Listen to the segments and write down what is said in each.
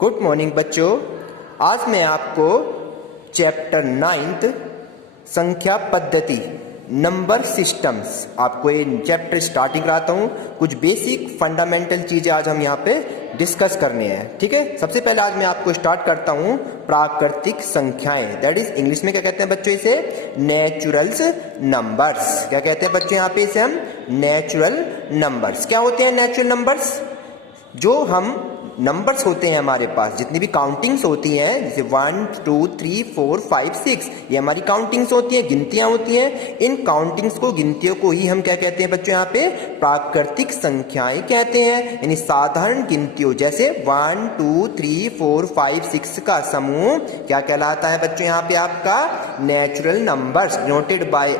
Good morning बच्चों। आज मैं आपको चैप्टर 9th संख्या पद्धति नंबर सिस्टम्स आपको ये चैप्टर स्टार्टिंग कराता हूँ। कुछ बेसिक फंडामेंटल चीज़ें आज हम यहाँ पे डिस्कस करने हैं। ठीक है, सबसे पहले आज मैं आपको स्टार्ट करता हूँ प्राकृतिक संख्याएं, दैट इज इंग्लिश में क्या कहते हैं बच्चों इसे, नेचुरल्स नंबर्स। क्या कहते हैं बच्चों यहाँ पे इसे हम, नेचुरल नंबर्स। क्या होते हैं नेचुरल नंबर्स? जो हम नंबर्स होते हैं हमारे पास, जितनी भी काउंटिंग्स होती हैं, जैसे 1 2 3 4 5 6, ये हमारी काउंटिंग्स होती हैं, गिनतियां होती हैं। इन काउंटिंग्स को, गिनतियों को ही हम क्या कहते हैं बच्चों यहाँ पे, प्राकृतिक संख्याएं कहते हैं। यानी साधारण गिनतियों जैसे 1 2 3 4 5 6 का समूह क्या कहलाता है बच्चों यहाँ पे आपका, natural numbers noted bye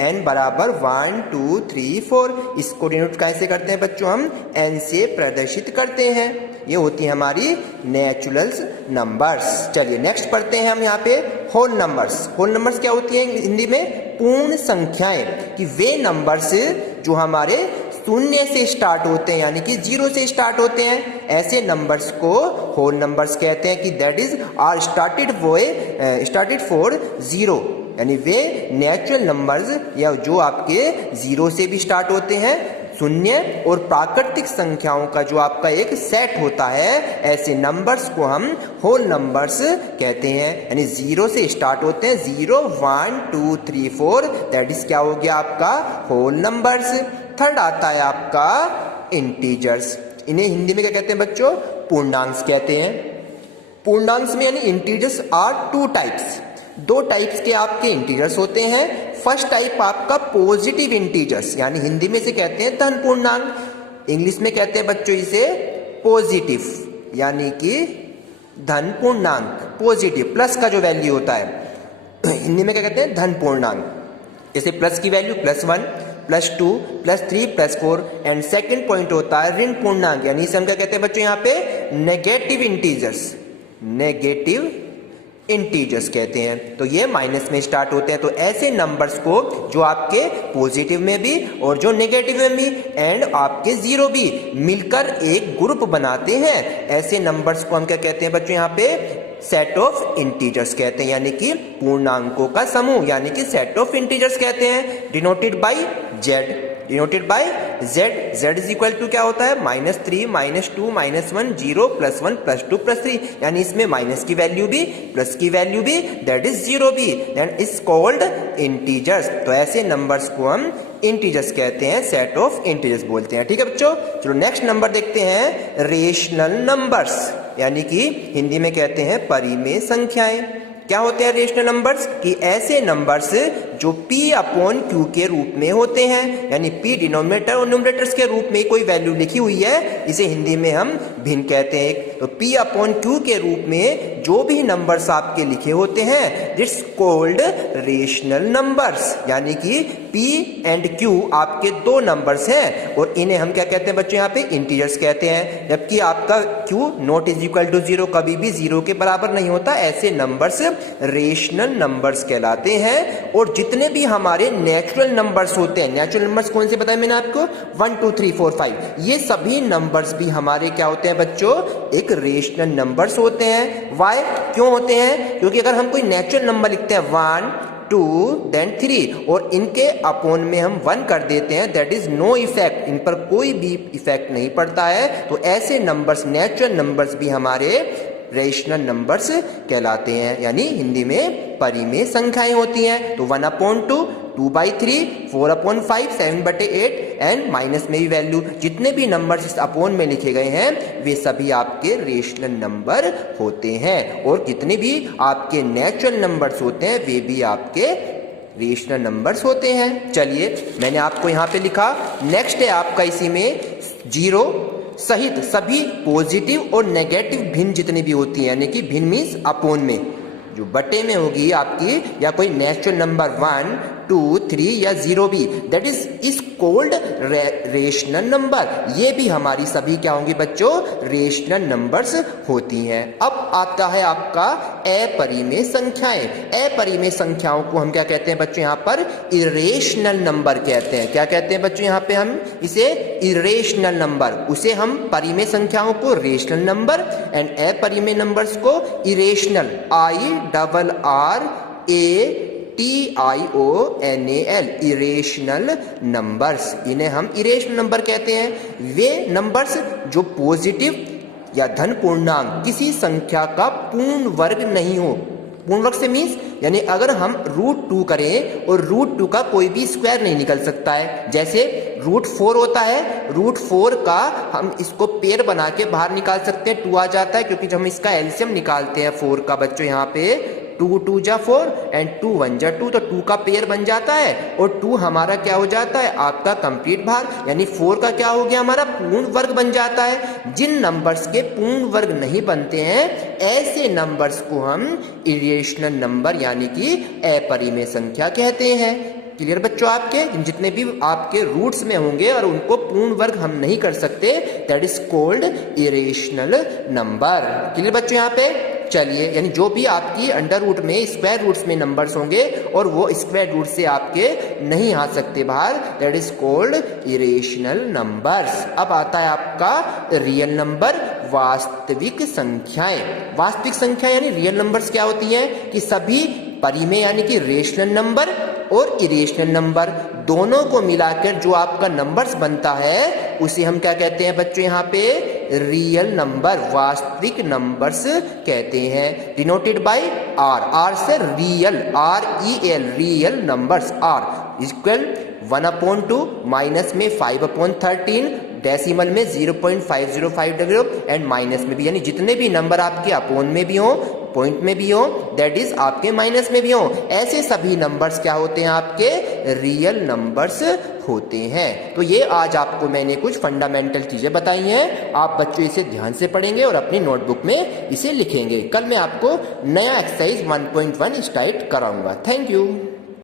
n बराबर 1 2 3 4। इसको डिनोट कैसे करते हैं बच्चों, हम n से प्रदर्शित करते हैं। ये होती है हमारी नेचुरल नंबर्स। चलिए नेक्स्ट पढ़ते हैं हम यहाँ पे होल नंबर्स। होल नंबर्स क्या होती है हिंदी में, पूर्ण संख्याएं। कि वे नंबर्स जो हमारे शून्य से स्टार्ट होते हैं, यानी कि 0 से स्टार्ट होते हैं, ऐसे नंबर्स को होल नंबर्स कहते हैं। कि that is are started for 0, यानी वे नेचुरल नंबर्स या जो आपके 0 से भी स्टार्ट होते हैं, शून्य और प्राकृतिक संख्याओं का जो आपका एक सेट होता है, ऐसे नंबर्स को हम होल नंबर्स कहते हैं। यानी 0 से स्टार्ट होते हैं, 0 1 2 3 4, दैट इज क्या हो गया आपका होल नंबर्स। थर्ड आता है आपका इंटीजर्स। इन्हें हिंदी में क्या कहते हैं बच्चों, पूर्णांक कहते हैं। पूर्णांक में यानी इंटीजर्स आर 2 टाइप्स, 2 टाइप्स के आपके इंटीजर्स होते हैं। फर्स्ट टाइप आपका पॉजिटिव इंटीजर्स, यानी हिंदी में से कहते हैं धन पूर्णांक, इंग्लिश में कहते हैं बच्चों इसे पॉजिटिव, यानी कि धन पूर्णांक। पॉजिटिव प्लस का जो वैल्यू होता है, हिंदी में क्या कहते हैं, धन पूर्णांक। जैसे प्लस की वैल्यू +1 +2 +3 +4। एंड सेकेंड पॉइंट होता है ऋण पूर्णांक, यानी इसे हम क्या कहते हैं बच्चों यहाँ पे, नेगेटिव इंटीजर्स, नेगेटिव इंटीजर्स कहते हैं। तो ये माइनस में स्टार्ट होते हैं। तो ऐसे नंबर्स को जो आपके पॉजिटिव में भी और जो नेगेटिव में भी एंड आपके 0 भी मिलकर एक ग्रुप बनाते हैं, ऐसे नंबर्स को हम क्या कहते हैं बच्चों यहाँ पे, सेट ऑफ इंटीजर्स कहते हैं। यानी कि पूर्णांकों का समूह, यानी कि सेट ऑफ इंटीजर्स कहते हैं। Denoted by Z, denoted by Z। Z is equal to क्या होता है, -3 -2 -1 0 +1 +2 +3, यानी इसमें माइनस की वैल्यू भी प्लस की वैल्यू भी, दैट इज 0 भी, दैट इज कॉल्ड इंटीजर्स। तो ऐसे नंबर्स को हम इंटीजर्स कहते हैं, सेट ऑफ इंटीजर्स बोलते हैं। ठीक है बच्चों, चलो नेक्स्ट नंबर देखते हैं, रेशनल नंबर्स, यानी कि हिंदी में कहते हैं परिमेय संख्याएं। क्या होते हैं रेशनल नंबर्स? कि ऐसे नंबर्स जो P/Q के रूप में होते हैं, यानी P डिनोमिनेटर और न्यूमरेटर्स के रूप में कोई वैल्यू लिखी हुई है, इसे हिंदी में हम भिन्न कहते हैं। तो P/Q के रूप में जो भी नंबर्स आपके लिखे होते हैं, इट्स कॉल्ड रेशनल नंबर्स। यानी कि P एंड Q आपके 2 नंबर्स हैं और इन्हें हम क्या कहते हैं बच्चों यहाँ पे, इंटीजर्स कहते हैं। जबकि आपका Q not is equal to 0, कभी भी 0 के बराबर नहीं होता, ऐसे नंबर्स रेशनल नंबर्स कहलाते हैं। और जितने भी हमारे नेचुरल नंबर्स होते हैं, नेचुरल नंबर्स कौन से बताया मैंने आपको, 1 2 3 4 5, ये सभी नंबर्स भी हमारे क्या होते हैं बच्चों, एक रेशनल नंबर्स होते हैं। वाई, क्यों होते हैं? क्योंकि अगर हम कोई नेचुरल नंबर लिखते हैं 1 2 then 3 और इनके अपोन में हम 1 कर देते हैं, दैट इज नो इफेक्ट, इन पर कोई भी इफेक्ट नहीं पड़ता है। तो ऐसे नंबर्स, नेचुरल नंबर्स भी हमारे रेशनल नंबर्स कहलाते हैं, यानी हिंदी में परिमेय संख्याएं होती हैं। तो 1/2 2/3 4/5 7/8 एंड माइनस में भी वैल्यू, जितने भी नंबर्स इस अपोन में लिखे गए हैं, वे सभी आपके रेशनल नंबर होते हैं। और जितने भी आपके नेचुरल नंबर्स होते हैं, वे भी आपके रेशनल नंबर्स होते हैं। चलिए मैंने आपको यहाँ पे लिखा। नेक्स्ट है आपका इसी में 0 सहित सभी पॉजिटिव और नेगेटिव भिन्न जितनी भी होती हैं, यानी कि भिन्न मीन्स अपोन में, जो बटे में होगी आपकी, या कोई नेचुरल नंबर 1 2, 3 या 0 भी, that is called rational number. ये भी हमारी सभी क्या होंगी बच्चों, रेशनल नंबर्स होती हैं। अब आता है आपका अपरिमेय संख्याएं। अपरिमेय संख्याओं को हम क्या कहते हैं बच्चों, यहाँ पर इरेशनल नंबर कहते हैं। क्या कहते हैं बच्चों, यहाँ पे हम इसे इरेशनल नंबर, उसे हम परिमेय संख्याओं को रेशनल नंबर एंड अपरिमेय नंबर्स को इरेशनल, IRRATIONAL, इरेशनल नंबर्स, इन्हें हम इरेशनल नंबर कहते हैं। वे नंबर्स जो पॉजिटिव या धन पूर्णांक किसी संख्या का पूर्ण वर्ग नहीं हो। पूर्ण वर्ग से मीन्स यानी अगर हम √2 करें और √2 का कोई भी स्क्वायर नहीं निकल सकता है। जैसे √4 होता है, √4 का हम इसको पेयर बना के बाहर निकाल सकते हैं, 2 आ जाता है, क्योंकि जब हम इसका एलसीएम निकालते हैं 4 का बच्चों, यहाँ पे 2 2 जा 4 एंड 2 1 जा 2, तो 2 का पेयर बन जाता है और 2 हमारा क्या हो जाता है, आपका कंप्लीट भाग, यानी 4 का क्या हो गया, हमारा पूर्ण वर्ग बन जाता है। जिन नंबर्स के पूर्ण वर्ग नहीं बनते हैं ऐसे नंबर्स को हम इरेशनल नंबर यानी कि अपरिमेय संख्या कहते हैं। क्लियर बच्चों, आपके जितने भी आपके रूट्स में होंगे और उनको पूर्ण वर्ग हम नहीं कर सकते, that is called irrational number. Clear बच्चों यहाँ पे, चलिए, यानी जो भी आपकी अंडर रूट में स्क्वायर रूट्स में नंबर्स होंगे और वो स्क्वायर रूट से आपके नहीं आ सकते बाहर, that is called irrational numbers. अब आता है आपका रियल नंबर, वास्तविक संख्याएं। वास्तविक संख्या यानी रियल नंबर्स क्या होती हैं कि सभी परिमेय यानी कि रेशनल नंबर और इरेशनल नंबर दोनों को मिलाकर जो आपका नंबर्स बनता है उसे हम क्या कहते हैं बच्चों, यहाँ पे रियल नंबर, वास्तविक नंबर्स कहते हैं। डिनोटेड बाय आर, आर से real, REL, real numbers. R equal 1/2, minus में 5/13, डेसिमल में 0.5050 एंड माइनस में भी, यानी जितने भी नंबर आपके अपोन में भी हो, पॉइंट में भी हो, दैट इज आपके माइनस में भी हो, ऐसे सभी नंबर्स क्या होते हैं, आपके रियल नंबर्स होते हैं। तो ये आज आपको मैंने कुछ फंडामेंटल चीजें बताई हैं। आप बच्चों इसे ध्यान से पढ़ेंगे और अपनी नोटबुक में इसे लिखेंगे। कल मैं आपको नया एक्सरसाइज 1.1 स्टार्ट कराऊंगा। Thank you.